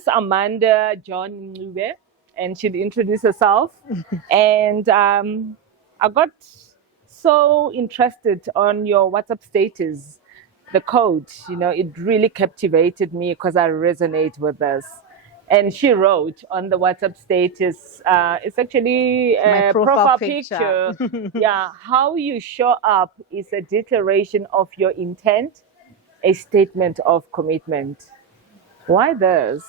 is Amanda John-Ncube, and she'd introduce herself. And I got so interested on your WhatsApp status, the code. It really captivated me because I resonate with this. And she wrote on the WhatsApp status, it's actually My a profile picture. picture. Yeah, how you show up is a declaration of your intent, a statement of commitment. Why this?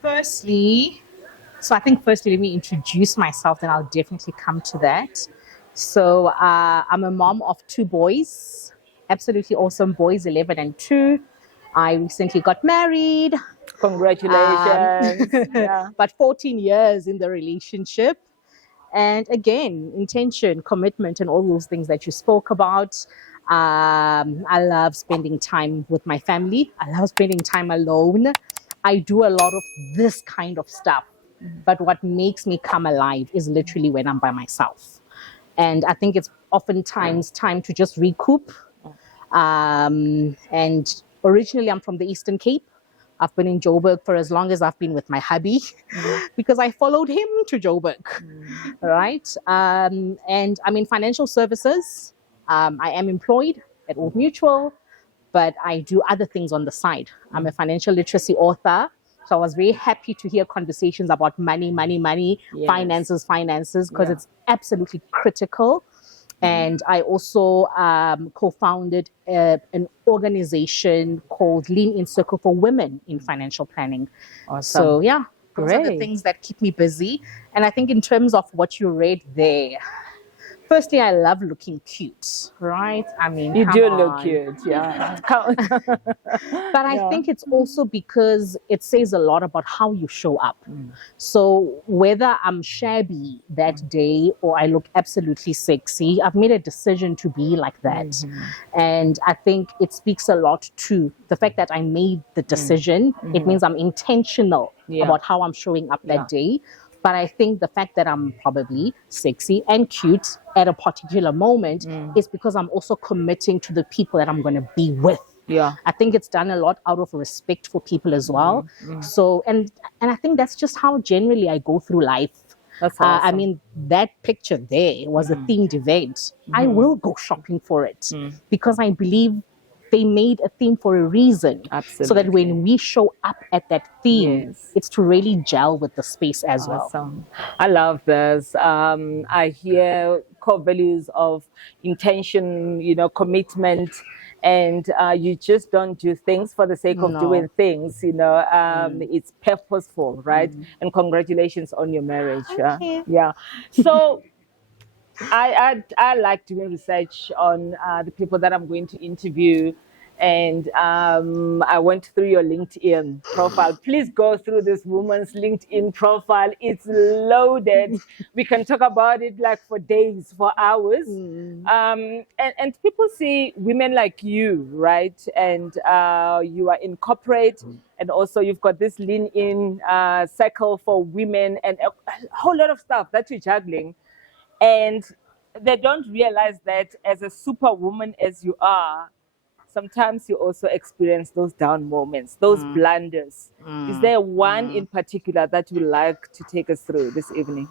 Firstly, I think firstly, let me introduce myself, then I'll definitely come to that. So I'm a mom of 2 boys, absolutely awesome boys, 11 and 2. I recently got married. Congratulations. Yeah. But 14 years in the relationship. And again, intention, commitment, and all those things that you spoke about. I love spending time with my family. I love spending time alone. I do a lot of this kind of stuff. But what makes me come alive is literally when I'm by myself. And I think it's oftentimes time to just recoup. And originally, I'm from the Eastern Cape. I've been in Joburg for as long as I've been with my hubby because I followed him to Joburg, right? And I'm in financial services. I am employed at Old Mutual, but I do other things on the side. I'm a financial literacy author. So I was very happy to hear conversations about money, Yes. finances, because it's absolutely critical. And I also co-founded an organization called Lean In Circle for Women in Financial Planning. Awesome. So yeah, those are the Great. things that keep me busy. And I think in terms of what you read there, firstly, I love looking cute, right? I mean, You come do on. look cute, yeah. But I think it's also because it says a lot about how you show up. So whether I'm shabby that day or I look absolutely sexy, I've made a decision to be like that. And I think it speaks a lot to the fact that I made the decision. It means I'm intentional about how I'm showing up that day. But I think the fact that I'm probably sexy and cute at a particular moment is because I'm also committing to the people that I'm going to be with. Yeah. I think it's done a lot out of respect for people as well. So, and I think that's just how generally I go through life. That's awesome. I mean, that picture there was a themed event. I will go shopping for it because I believe they made a theme for a reason. Absolutely. So that when we show up at that theme, it's to really gel with the space as well. Awesome. I love this. I hear core values of intention, commitment, and you just don't do things for the sake of doing things. It's purposeful, right? And congratulations on your marriage. Yeah. So I like doing research on the people that I'm going to interview. And I went through your LinkedIn profile. Please go through this woman's LinkedIn profile. It's loaded. We can talk about it like for days, for hours. And people see women like you, right? And you are in corporate, and also you've got this lean in circle for women and a whole lot of stuff that you're juggling. And they don't realize that as a superwoman as you are, sometimes you also experience those down moments, those blunders. Is there one in particular that you'd like to take us through this evening?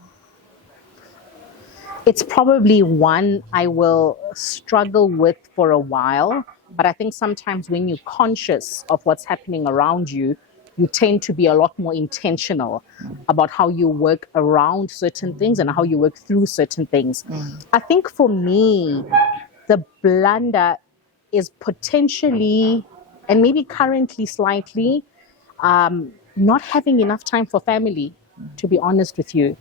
It's probably one I will struggle with for a while, but I think sometimes when you're conscious of what's happening around you, you tend to be a lot more intentional about how you work around certain things and how you work through certain things. I think for me, the blunder is potentially, and maybe currently slightly, not having enough time for family, to be honest with you.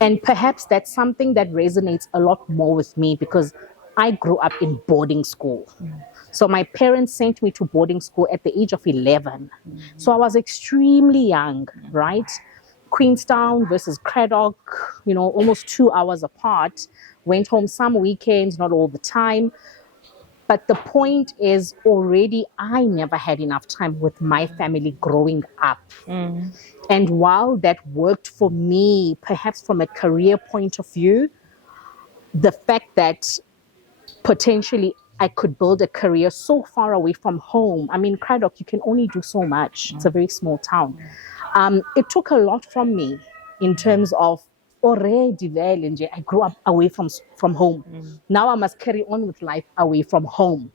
And perhaps that's something that resonates a lot more with me because I grew up in boarding school. So my parents sent me to boarding school at the age of 11. So I was extremely young, right? Queenstown versus Craddock, almost 2 hours apart. Went home some weekends, not all the time. But the point is already I never had enough time with my family growing up. And while that worked for me, perhaps from a career point of view, the fact that potentially I could build a career so far away from home. I mean, Craddock, you can only do so much. It's a very small town. It took a lot from me in terms of already I grew up away from home. Now I must carry on with life away from home.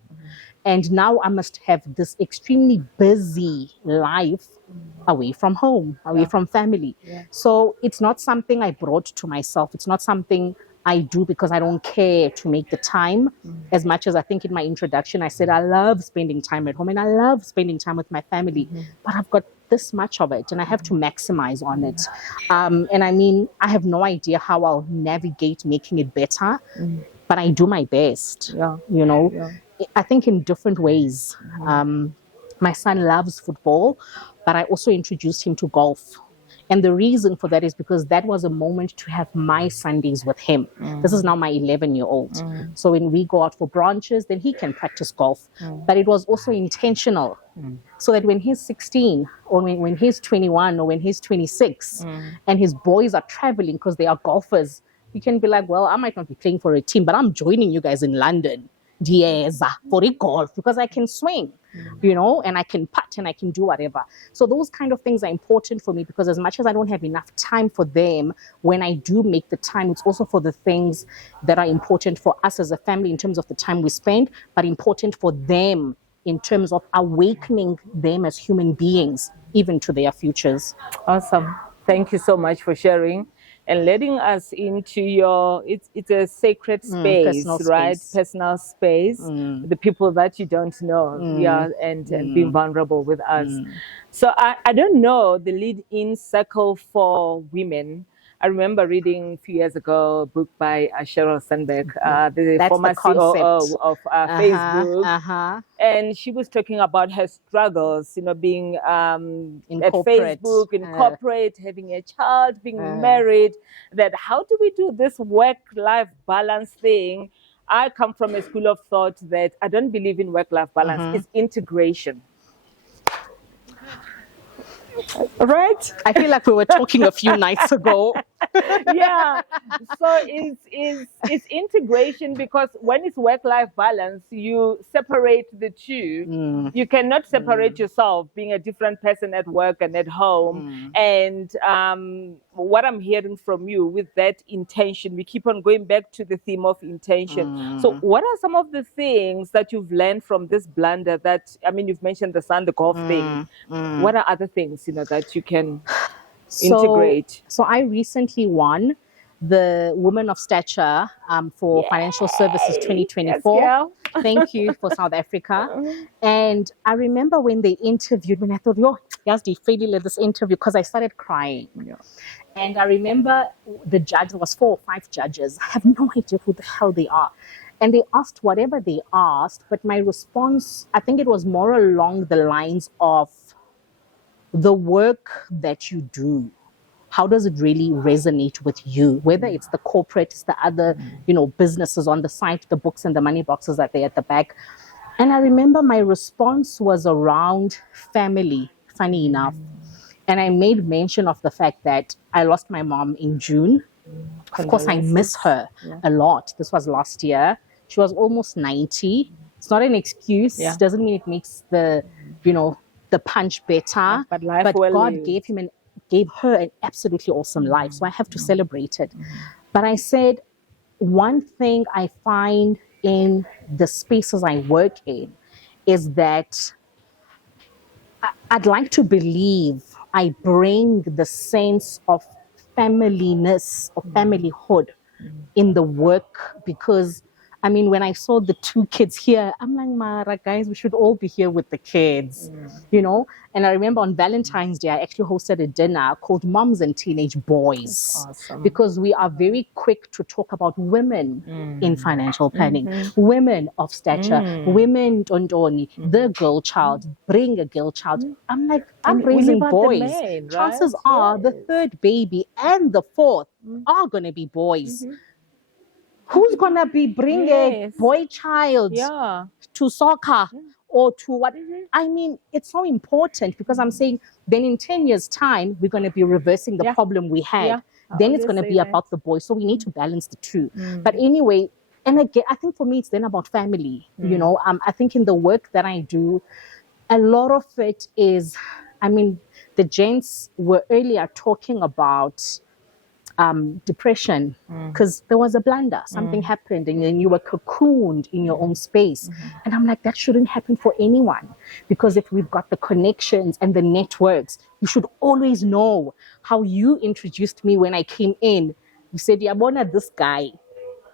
And now I must have this extremely busy life away from home, away from family. So it's not something I brought to myself. It's not something I do because I don't care to make the time. As much as I think in my introduction, I said I love spending time at home and I love spending time with my family. But I've got this much of it and I have to maximize on it. And I mean, I have no idea how I'll navigate making it better, but I do my best, you know. I think in different ways. My son loves football, but I also introduced him to golf. And the reason for that is because that was a moment to have my Sundays with him. This is now my 11-year-old. So when we go out for brunches, then he can practice golf. But it was also intentional. So that when he's 16 or when he's 21 or when he's 26 and his boys are traveling because they are golfers, he can be like, well, I might not be playing for a team, but I'm joining you guys in London. For a golf because I can swing, you know, and I can putt and I can do whatever. So those kind of things are important for me because as much as I don't have enough time for them, when I do make the time, it's also for the things that are important for us as a family in terms of the time we spend, but important for them in terms of awakening them as human beings, even to their futures. Awesome. Thank you so much for sharing and letting us into your, it's a sacred space, right? Personal space, the people that you don't know, and being vulnerable with us. So I don't know the lead-in circle for women. I remember reading a few years ago a book by Sheryl Sandberg, the former COO of Facebook. And she was talking about her struggles, you know, being at Facebook, in corporate, having a child, being married, that how do we do this work-life balance thing? I come from a school of thought that I don't believe in work-life balance. It's integration. Right? I feel like we were talking a few nights ago. Yeah. So it's integration because when it's work-life balance, you separate the two. You cannot separate yourself being a different person at work and at home. And what I'm hearing from you with that intention, we keep on going back to the theme of intention. So what are some of the things that you've learned from this blunder that, I mean, you've mentioned the sun, the golf thing. What are other things, you know, that you can integrate? So I recently won the Woman of Stature for Financial Services 2024. Yes, Thank you for South Africa. And I remember when they interviewed me, and I thought, yo, yes, they failed at this interview because I started crying. And I remember the judge, there was 4 or 5 judges. I have no idea who the hell they are. And they asked whatever they asked, but my response, I think it was more along the lines of the work that you do. How does it really resonate with you? Whether it's the corporate, it's the other, you know, businesses on the side, the books and the money boxes that they're at the back. And I remember my response was around family, funny enough. And I made mention of the fact that I lost my mom in June. Of course, I miss her a lot. This was last year. She was almost 90. It's not an excuse. It doesn't mean it makes the, you know, the punch better. But God gave her an absolutely awesome life. So I have to celebrate it. But I said, one thing I find in the spaces I work in is that I'd like to believe I bring the sense of familyness or familyhood in the work because I mean, when I saw the 2 kids here, I'm like, Mara, guys, we should all be here with the kids, you know? And I remember on Valentine's Day, I actually hosted a dinner called Moms and Teenage Boys. Awesome. Because we are very quick to talk about women in financial planning, women of stature, women, Tondoni, the girl child, bring a girl child. I'm like, I'm raising boys. Men, right? Chances are the 3rd baby and the 4th are going to be boys. Who's going to be bring a boy child to soccer or to what? I mean, it's so important because I'm saying then in 10 years' time, we're going to be reversing the problem we had. Then it's going to be about the boy. So we need to balance the two. But anyway, And again, I think for me, it's then about family. You know, I think in the work that I do, a lot of it is, I mean, the gents were earlier talking about depression because there was a blunder, something happened, and then you were cocooned in your own space. And I'm like, that shouldn't happen for anyone, because if we've got the connections and the networks, you should always know how you introduced me when I came in. You said, Yabona, this guy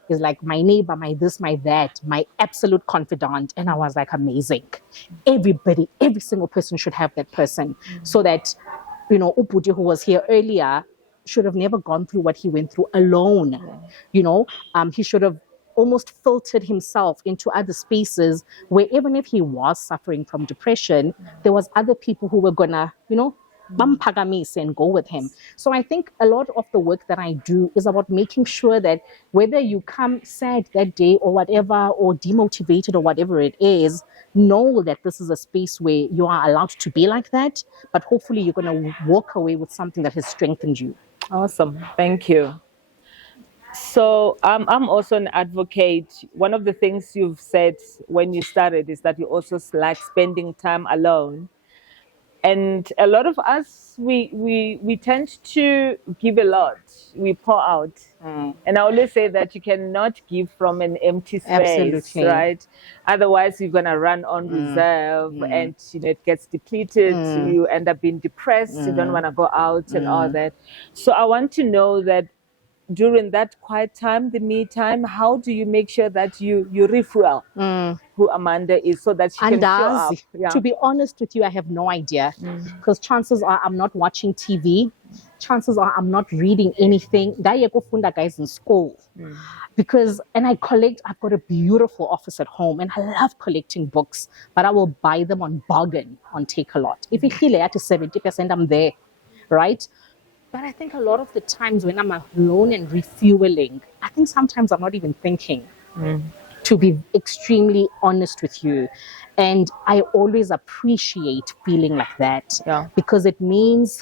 is like my neighbor, my this, my that, my absolute confidant. And I was like, amazing. Everybody, every single person should have that person, so that, you know, Uputi, who was here earlier, should have never gone through what he went through alone. You know, he should have almost filtered himself into other spaces where, even if he was suffering from depression, there was other people who were gonna, you know, bampagamise and go with him. So I think a lot of the work that I do is about making sure that whether you come sad that day or whatever, or demotivated or whatever it is, know that this is a space where you are allowed to be like that, but hopefully you're going to walk away with something that has strengthened you. Awesome. Thank you. So I'm also an advocate. One of the things you've said when you started is that you also like spending time alone. And a lot of us, we tend to give a lot. We pour out. And I always say that you cannot give from an empty space, Absolutely. right? Otherwise, you're going to run on reserve, and you know, it gets depleted. You end up being depressed. You don't want to go out and all that. So I want to know that during that quiet time, the me time, how do you make sure that you refuel who Amanda is, so that she can show up? Yeah. To be honest with you, I have no idea, because chances are I'm not watching TV. Chances are I'm not reading anything. Guys in school, because, and I've got a beautiful office at home, and I love collecting books, but I will buy them on bargain on Take a Lot. If it's at 70%, I'm there, right? But I think a lot of the times when I'm alone and refueling, I think sometimes I'm not even thinking, to be extremely honest with you. And I always appreciate feeling like that, because it means,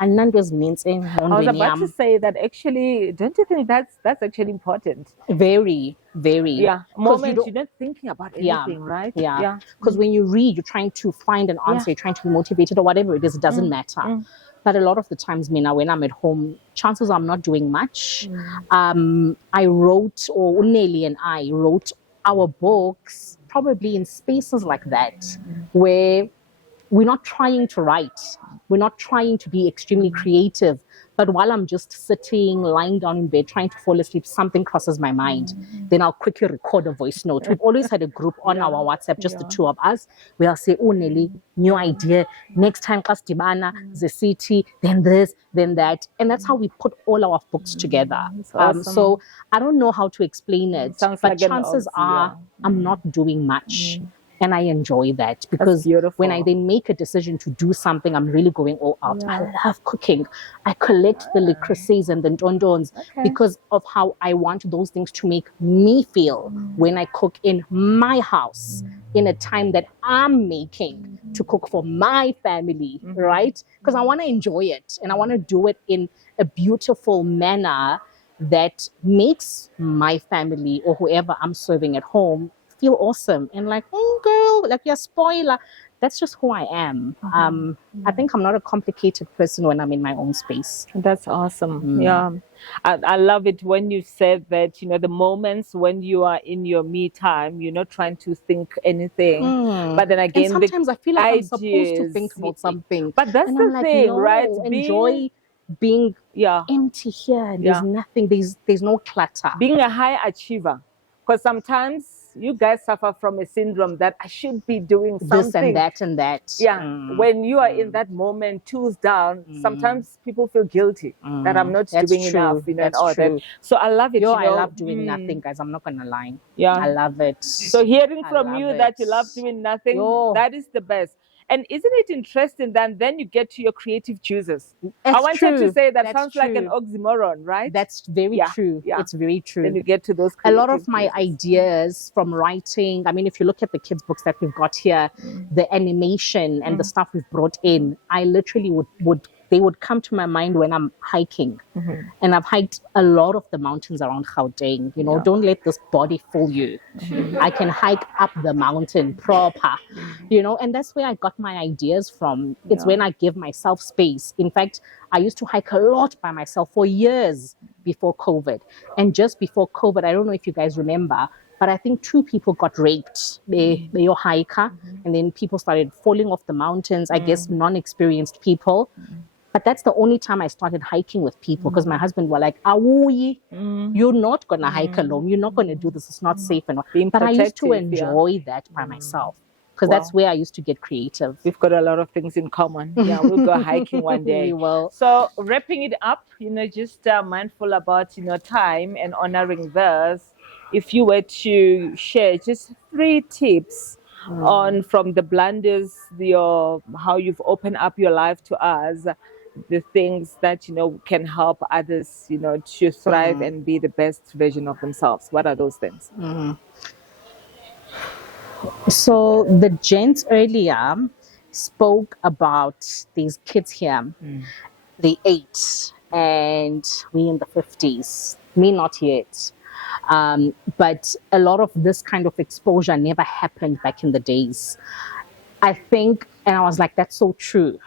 and Nando's means, I was about to say that actually, don't you think that's actually important? Very, very. Yeah, moments you're not thinking about anything, right? Yeah. Because when you read, you're trying to find an answer, you're trying to be motivated or whatever it is, it doesn't matter. But a lot of the times, Mina, when I'm at home, chances are I'm not doing much. I wrote, or Uneli and I wrote our books probably in spaces like that, where we're not trying to write. We're not trying to be extremely creative. But while I'm just sitting, lying down in bed, trying to fall asleep, something crosses my mind. Then I'll quickly record a voice note. We've always had a group on our WhatsApp, just the two of us, where I'll say, oh, Nelly, new idea. Next time, Kastibana, the city, then this, then that. And that's how we put all our books together. Awesome. So I don't know how to explain it, but like chances are I'm not doing much. And I enjoy that, because when I then make a decision to do something, I'm really going all out. I love cooking. I collect the licorices and the dondons because of how I want those things to make me feel when I cook in my house, in a time that I'm making to cook for my family, right? Because I want to enjoy it, and I want to do it in a beautiful manner that makes my family or whoever I'm serving at home feel awesome and like, oh girl, like you're spoiler. That's just who I am. I think I'm not a complicated person when I'm in my own space. That's awesome. Yeah. I love it when you said that, you know, the moments when you are in your me time, you're not trying to think anything. But then again, and sometimes I feel like I'm supposed to think about something. But that's the thing, right? Enjoy being empty here. And there's nothing, there's no clutter. Being a high achiever. Because sometimes you guys suffer from a syndrome that I should be doing something. This and that and that. Yeah. When you are in that moment, tools down, sometimes people feel guilty that I'm not doing enough, you know, and all that. So I love it. I love doing nothing, guys. I'm not going to lie. Yeah. I love it. So hearing from you that you love doing nothing, that is the best. And isn't it interesting that then you get to your creative choosers? I wanted to say that sounds like an oxymoron, right? That's very true. Yeah. It's very true. Then you get to those a lot of my ideas from writing, I mean, if you look at the kids' books that we've got here, the animation and the stuff we've brought in, I literally would they would come to my mind when I'm hiking. And I've hiked a lot of the mountains around Gauteng. You know, don't let this body fool you. I can hike up the mountain proper, you know, and that's where I got my ideas from. It's when I give myself space. In fact, I used to hike a lot by myself for years before COVID. And just before COVID, I don't know if you guys remember, but I think 2 people got raped. They were hiker, and then people started falling off the mountains, I guess non-experienced people. But that's the only time I started hiking with people, because my husband were like, Awuyi, you're not going to hike alone. You're not going to do this. It's not safe. And but I used to enjoy that by myself, because that's where I used to get creative. We've got a lot of things in common. Yeah, we'll go hiking one day. We will. So wrapping it up, you know, just mindful about, you know, time and honoring this. If you were to share just 3 tips on from the blunders, how you've opened up your life to us, the things that, you know, can help others, you know, to thrive and be the best version of themselves. What are those things? So the gents earlier spoke about these kids here. They 8 and we in the 50s. Me not yet. But a lot of this kind of exposure never happened back in the days. I think, and I was like, that's so true.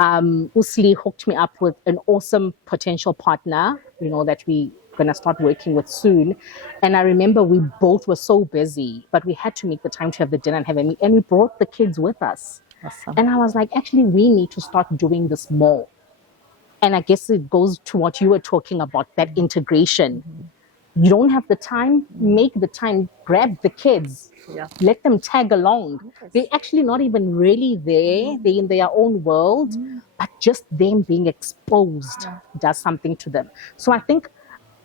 Usli hooked me up with an awesome potential partner, you know, that we going to start working with soon. And I remember we both were so busy, but we had to make the time to have the dinner and have a meet. And we brought the kids with us. Awesome. And I was like, actually, we need to start doing this more. And I guess it goes to what you were talking about, that integration. You don't have the time, make the time, grab the kids, let them tag along. They're actually not even really there, they're in their own world, but just them being exposed does something to them. So I think,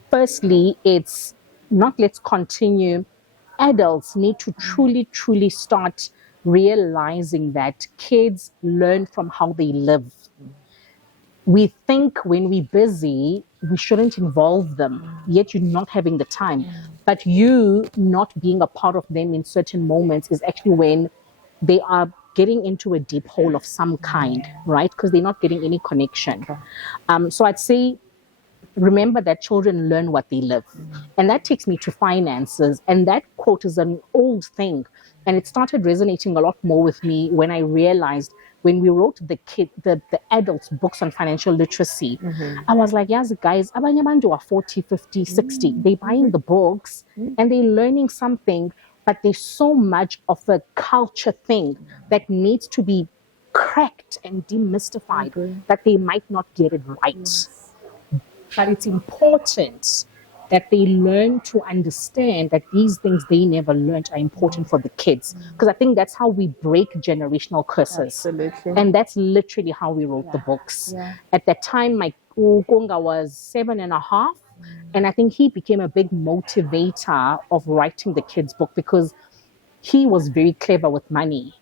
firstly, it's not let's continue. Adults need to truly, truly start realizing that kids learn from how they live. We think when we're busy, we shouldn't involve them, yet you're not having the time. But you not being a part of them in certain moments is actually when they are getting into a deep hole of some kind, right? Because they're not getting any connection. So I'd say, remember that children learn what they live. And that takes me to finances. And that quote is an old thing. And it started resonating a lot more with me when I realized when we wrote the adults' books on financial literacy, I was like, yes, guys, abanye bantu are 40, 50, 60. They're buying the books and they're learning something, but there's so much of a culture thing that needs to be cracked and demystified that they might not get it right. But it's important that they learn to understand that these things they never learned are important for the kids. Because I think that's how we break generational curses. Absolutely. And that's literally how we wrote the books. At that time, my Ukonga was 7.5. And I think he became a big motivator of writing the kids' book because he was very clever with money.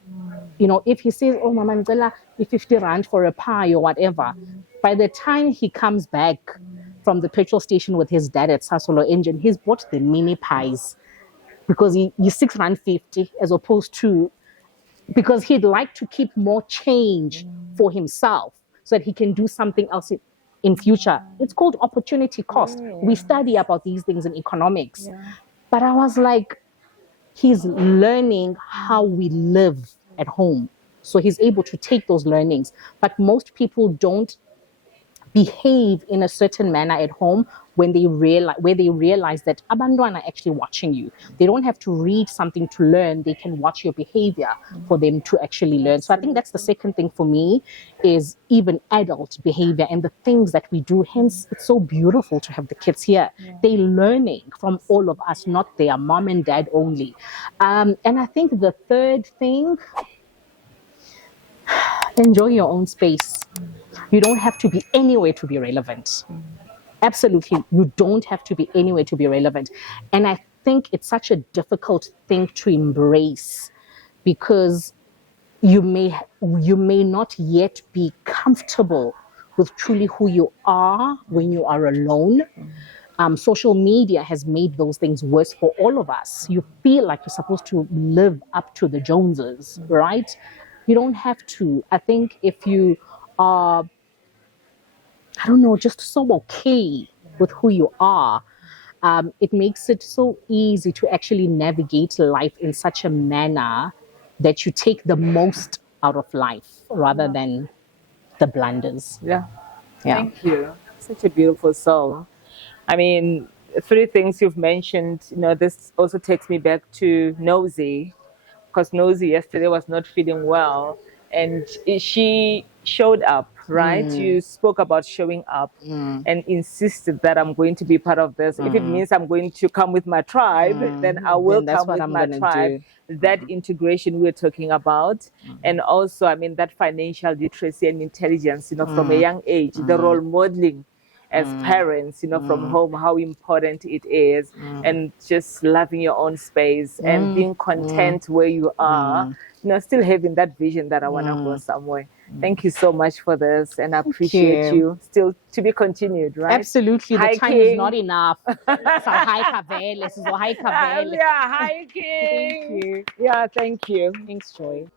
You know, if he says, oh, Mama Ngela, 50 rand for a pie or whatever, by the time he comes back from the petrol station with his dad at Sasolo Engine, he's bought the mini pies because he's 6.50 rand as opposed to, because he'd like to keep more change for himself so that he can do something else in future. It's called opportunity cost. We study about these things in economics. But I was like, he's learning how we live at home. So he's able to take those learnings. But most people don't behave in a certain manner at home when they realize that abantwana are actually watching you. They don't have to read something to learn. They can watch your behavior for them to actually learn. So I think that's the second thing for me is even adult behavior and the things that we do. Hence, it's so beautiful to have the kids here. They're learning from all of us, not their mom and dad only. And I think the third thing, enjoy your own space. You don't have to be anywhere to be relevant. Absolutely, you don't have to be anywhere to be relevant. And I think it's such a difficult thing to embrace because you may not yet be comfortable with truly who you are when you are alone. Social media has made those things worse for all of us. You feel like you're supposed to live up to the Joneses, right? You don't have to. I think if you are I don't know, just so okay with who you are. It makes it so easy to actually navigate life in such a manner that you take the most out of life rather than the blunders. Yeah. Yeah. Thank you. Such a beautiful soul. I mean, three things you've mentioned, this also takes me back to Nosy, because Nosy yesterday was not feeling well, and she showed up, right? You spoke about showing up and insisted that I'm going to be part of this. If it means I'm going to come with my tribe, then I will Then that's come what with I'm my gonna tribe. do. That integration we're talking about, and also, I mean, that financial literacy and intelligence, from a young age, the role modeling as parents, from home, how important it is, and just loving your own space and being content where you are, still having that vision that I want to go somewhere. Thank you so much for this, and I appreciate you. you. Still to be continued, right? Absolutely. The time is not enough. So Yeah, hiking. Thank you. Yeah, thank you. Thanks, Joy.